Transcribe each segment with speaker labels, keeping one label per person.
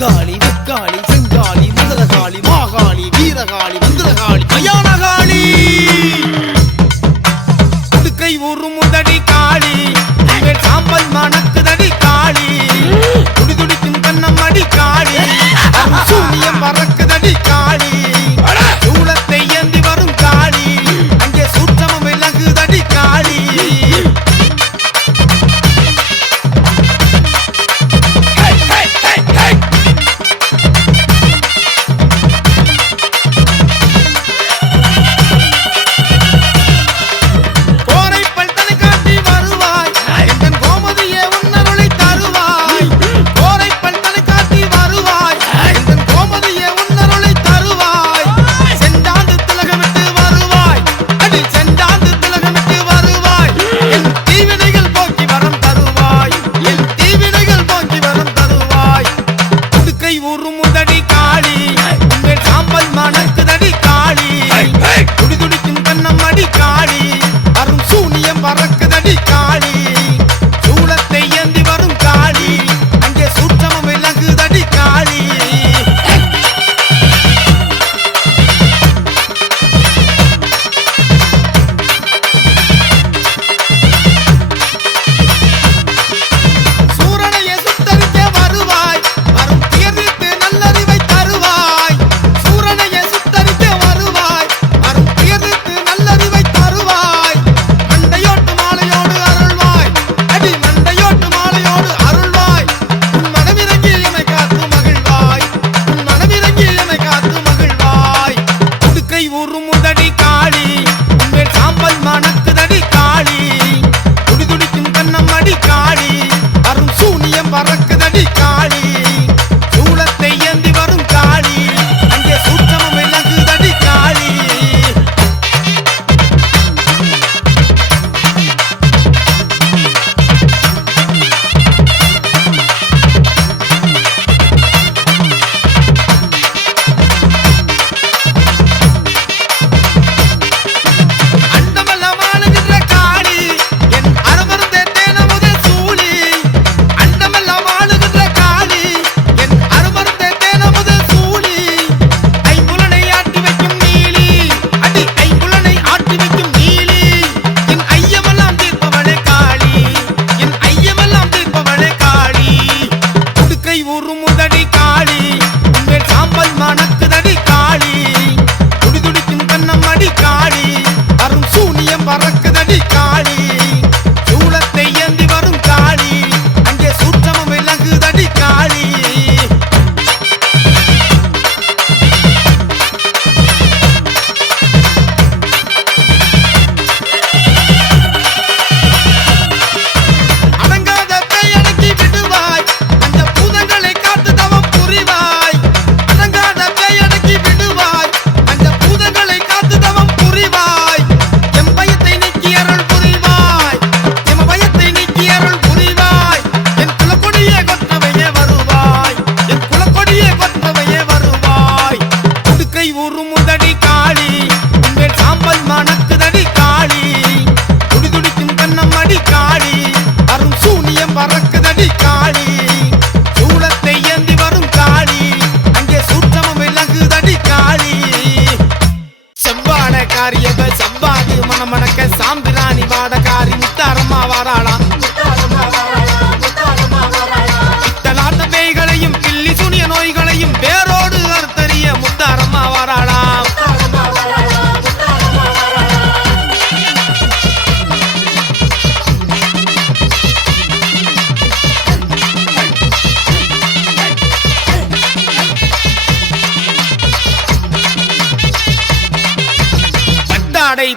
Speaker 1: அங்காளி வக்காளி செங்காளி மதுரகாளி மாகாளி வீரகாளி மந்திரகாளி மயானகாளி புதுக்கை ஒரு முதடி காளி சாம்பல் மணக்குதடி காளி. துடிதுடிக்கும் கண்ணம் அடி காளி சூரியம் பறக்குது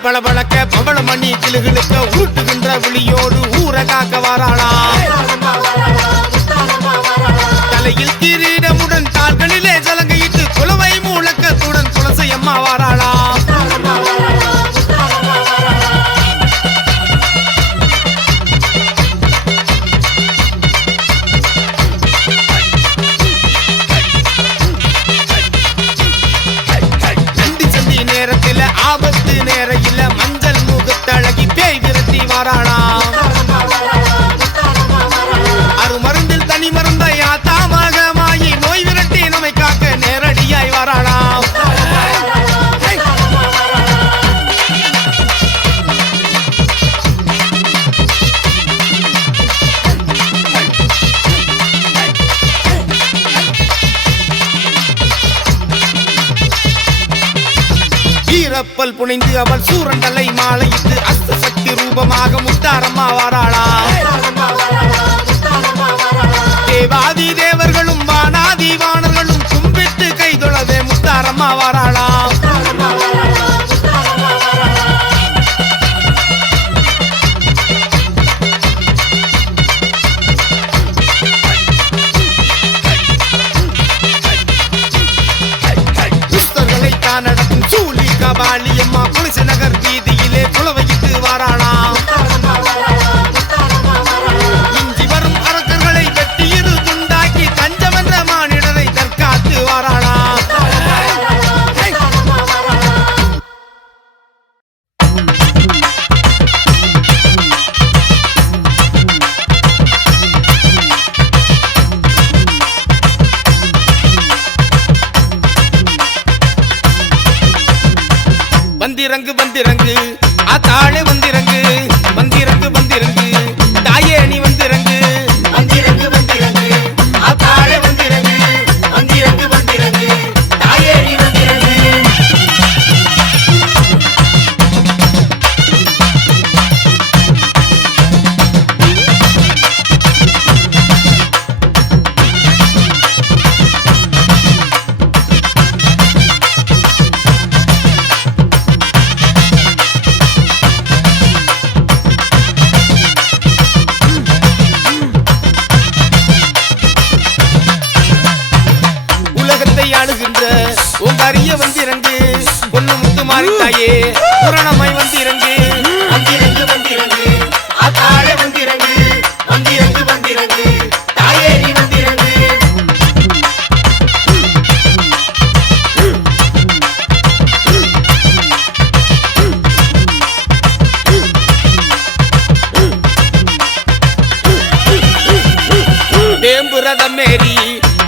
Speaker 1: பல பழக்க பவள மணி கிளுகிழுக்க உருட்டுகின்ற விழியோடு ஊற காக்க வாராளா தலையில் கிரீடமுடன் கால்களிலே சலங்கையிட்டு குலவை மூலக்கத்துடன் துளசி அம்மா வாரா புனைந்து அவள் சூரண்டலை மாலையிட்டு அஸ்த சக்தி ரூபமாக முத்தாரம்மா வராளா தேவாதி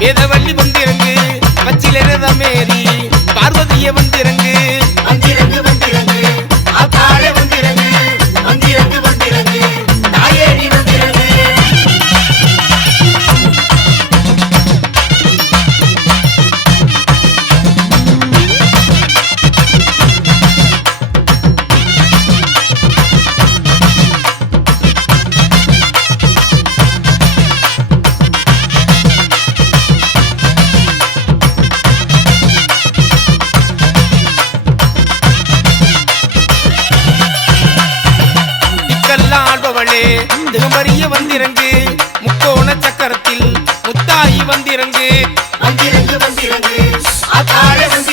Speaker 1: ஏத வள்ளி வந்திறங்கு பச்சிலென மேரி பார்வதிய வந்திறங்கு
Speaker 2: பெரும்பரிய வந்திறங்கு.
Speaker 1: முக்கோண சக்கரத்தில் முத்தாயி வந்திறங்கு.
Speaker 2: வந்திறங்கு வந்திறங்கு. அத்தாழ வந்திறங்கு.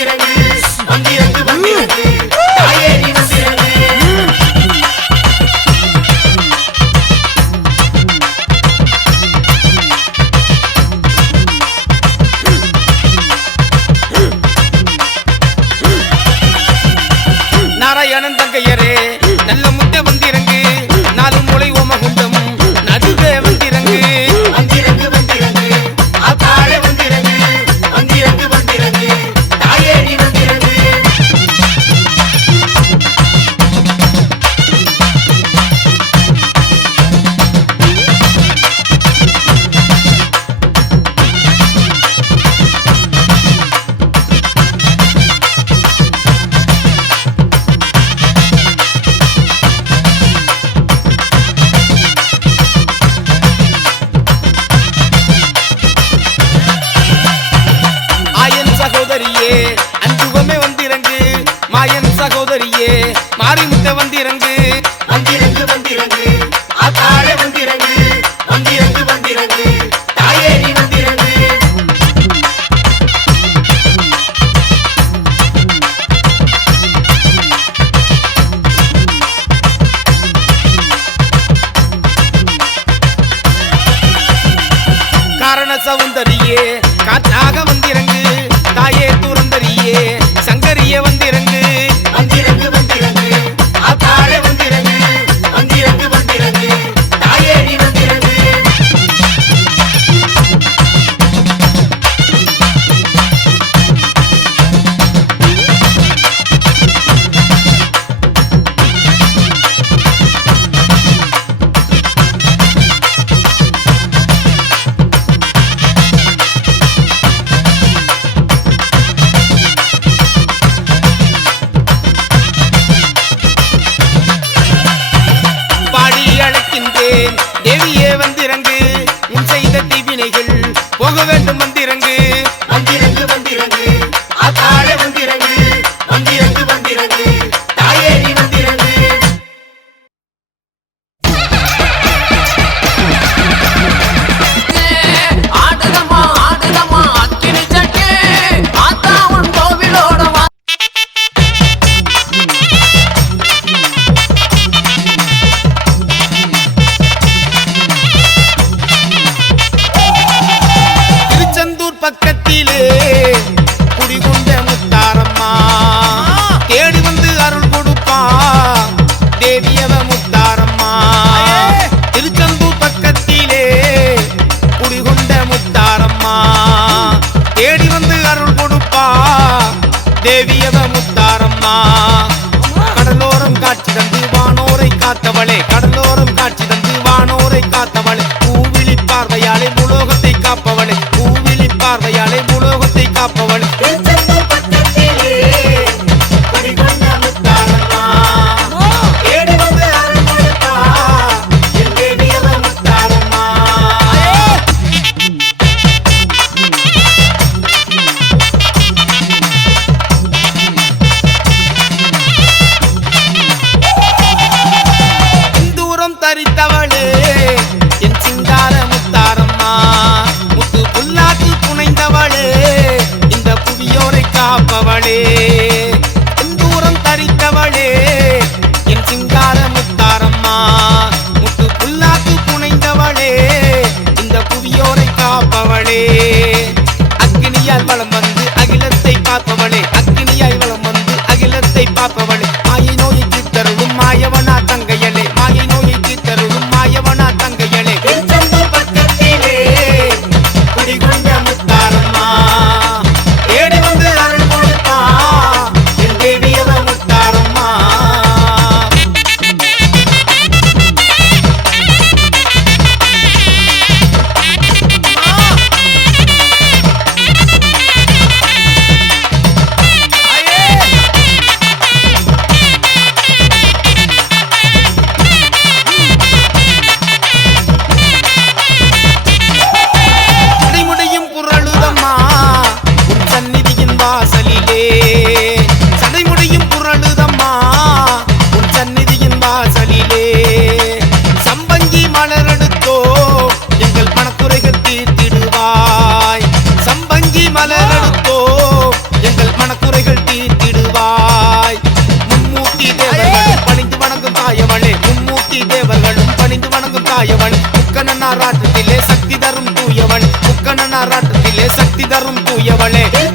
Speaker 1: முக்கணனாராட்டத்திலே சக்தி தரும் தூயவளே.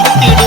Speaker 1: காட்சி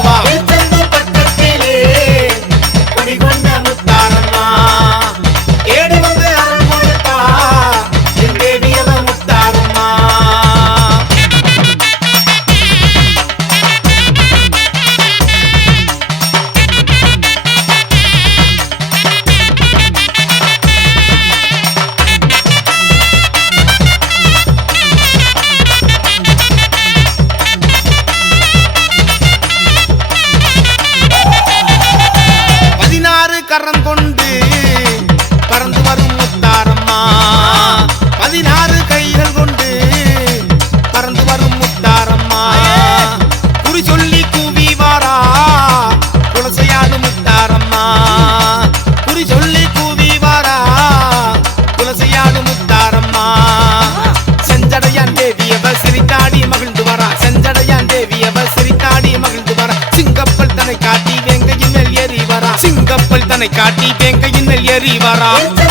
Speaker 1: காட்டி வேங்கையின் மேல்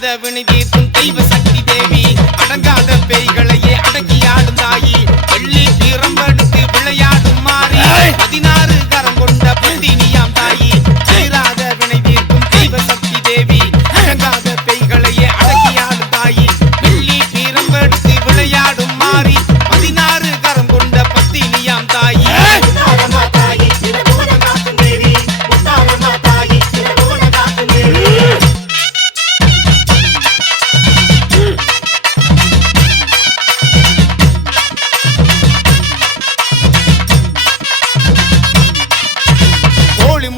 Speaker 1: தீராத வினை தீர்க்கும் தெய்வ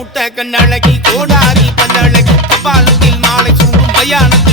Speaker 1: முட்டை கண்ணழகி கோடாரி பல்லழகி கபாலத்தில் மாலை சூடும் மயானத்தில்